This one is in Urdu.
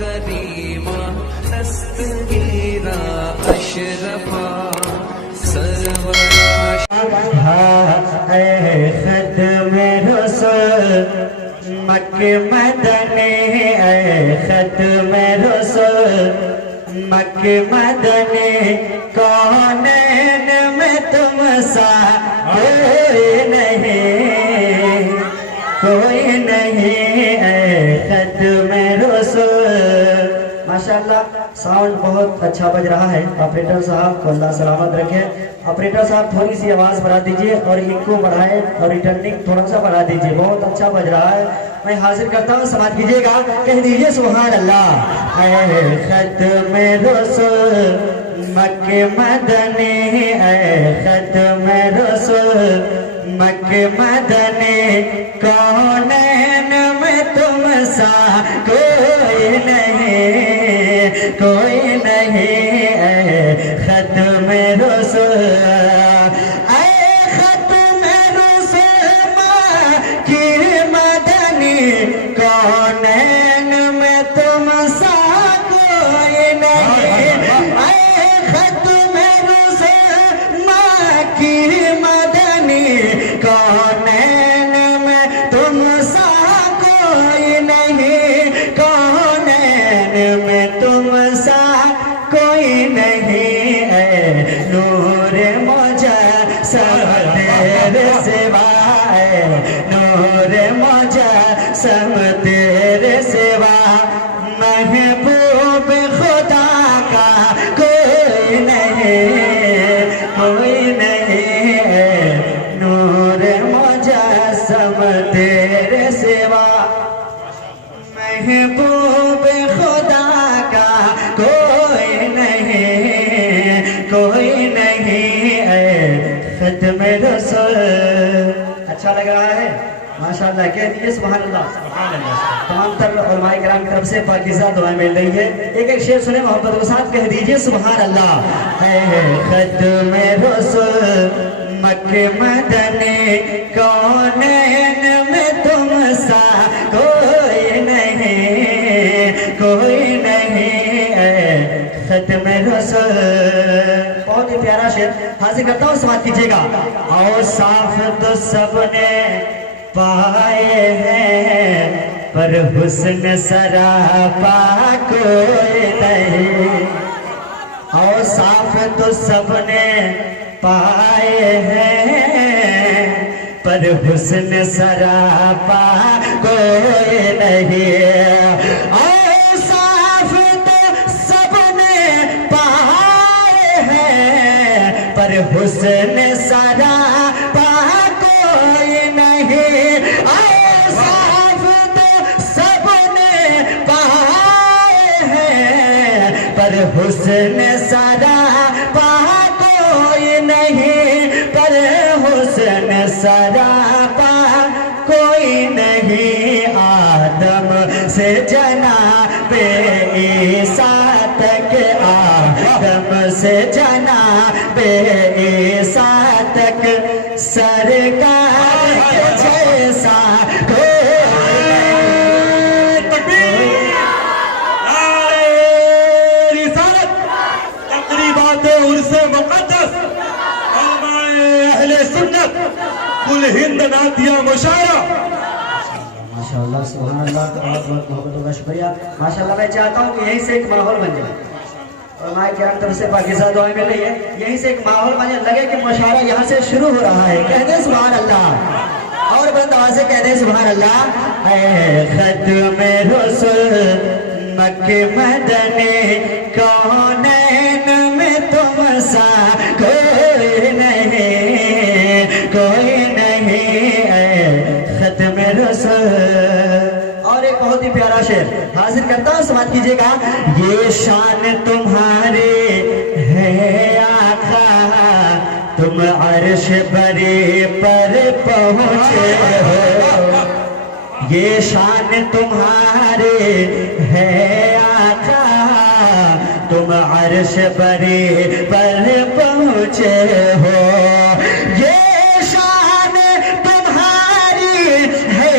کریما دستگیرا اشرفا سرورا اے ختم رسول مکہ مدنی اے ختم رسول مکہ مدنی کونین میں تم سا کوئی نہیں اے ختم رسول. ماشاءاللہ ساؤنڈ بہت اچھا بج رہا ہے. آپریٹر صاحب کو اللہ سلامت رکھے. آپریٹر صاحب تھوڑی سی آواز بڑھا دیجئے اور ایکو بڑھائے اور ریٹرننگ تھوڑا سا بڑھا دیجئے. بہت اچھا بج رہا ہے. میں حاضر کرتا ہوں, سماعت کیجئے گا, کہہ دیجئے سبحان اللہ. اے ختم رسول مکہ مدنی اے ختم رسول مکہ مدنی کونین میں تم سا کوئی نہیں اے ختم رسول. اے ختم رسول مکی مدنی کونین میں تم سا کوئی نہیں. اے ختم رسول مکی مدنی کونین میں تم سا کوئی نہیں. کونین میں تم سا کوئی نہیں اے نور مجسم تیرے سوا اے نور مجسم تیرے سوا محبوب خدا کا کوئی نہیں اے نور مجسم تیرے سوا محبوب خدا کا کوئی نہیں اے ختم رسول. اچھا لگ رہا ہے ماشاءاللہ. کہہ دیجئے سبحان اللہ. تمام تر علماء کرام کی طرف سے پاکیزہ دعائیں مل رہی ہے. ایک ایک شعر سنیں محبت کے ساتھ, کہہ دیجئے سبحان اللہ. اے ختم رسول مکہ مدنی کونین میں تم سا کوئی نہیں اے ختم رسول. بہت ہی پیارا شعر حاضر کرتا ہوں, سماعت کیجئے گا. اوصاف تو سب نے پائے ہیں پر حسن سراپا کوئی نہیں. اوصاف تو سب نے پائے ہیں پر حسن سراپا کوئی نہیں. اوصاف تو سب نے پائے ہیں پر حسن سراپا کوئی نہیں. اوصاف تو سب نے پائے ہیں پر حسن سراپا کوئی نہیں. پر حسن سراپا کوئی نہیں. آدم سے جناب عیسیٰ تک آدم سے جناب عیسیٰ تک سرکار کے جیسا کوئی نہیں. رسالت تقریبات عرس مقدس علماء اہل سنت کل ہند نعتیہ مشاعرہ. ماشاءاللہ سبحان اللہ. بہت بہت محبتوں کا شکریہ. ماشاءاللہ میں چاہتا ہوں کہ یہیں سے ایک ماحول بن جائے. علماء کرام طرف سے پاکیزہ دعائیں مل رہی ہے. یہیں سے ایک ماحول بن جائے, لگے کہ مشاعرہ یہاں سے شروع ہو رہا ہے. کہہ دیں سبحان اللہ. اور بلند آواز سے کہہ دیں سبحان اللہ. اے ختم رسول مکہ مدنی کونین میں تم سا کوئی نہیں اے ختم رسول. اور ایک بہت ہی پیارا شعر حاضر کرتا ہوں, سماعت کیجئے گا. یہ شان تمہاری ہے آقا تم عرش بری پر پہنچے ہو. یہ شان تمہاری ہے آقا تم عرش بری پر پہنچے ہو. یہ شان تمہاری ہے